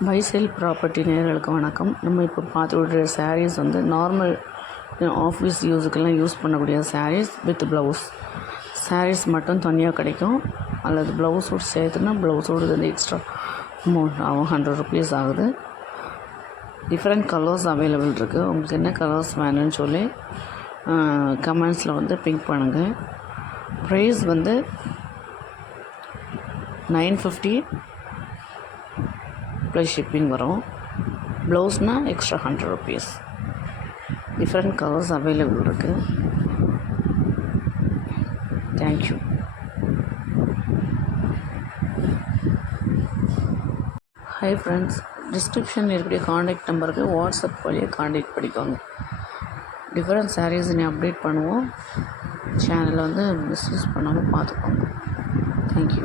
By sale property நேயர்களுக்கு வணக்கம். நம்ம இப்போ பார்த்துக்கிற சாரீஸ் வந்து நார்மல் ஆஃபீஸ் யூஸுக்கெல்லாம் யூஸ் பண்ணக்கூடிய சாரீஸ் வித் ப்ளவுஸ். சாரீஸ் மட்டும் தனியாக கிடைக்கும், அல்லது ப்ளவுஸோடு சேர்த்துனா ப்ளவுஸோடு வந்து எக்ஸ்ட்ரா அமௌண்ட் ஆகும். 100 rupees ஆகுது. டிஃப்ரெண்ட் கலர்ஸ் அவைலபிள் இருக்குது. உங்களுக்கு என்ன கலர்ஸ் வேணும்னு சொல்லி கமெண்ட்ஸில் வந்து பிங்க் பண்ணுங்கள். ப்ரைஸ் வந்து 950 ப்ளஸ் ஷிப்பிங் வரும். ப்ளவுஸ்னால் extra 100 rupees. Different colours available இருக்குது. தேங்க்யூ. ஹை ஃப்ரெண்ட்ஸ், டிஸ்கிரிப்ஷனில் இருக்கக்கூடிய காண்டாக்ட் நம்பருக்கு வாட்ஸ்அப் வழியாக காண்டாக்ட் பண்ணிக்கோங்க. டிஃப்ரெண்ட் சாரீஸ் நீ அப்டேட் பண்ணுவோம். சேனலை வந்து மிஸ்யூஸ் பண்ணாமல் பார்த்துக்கோங்க. தேங்க்யூ.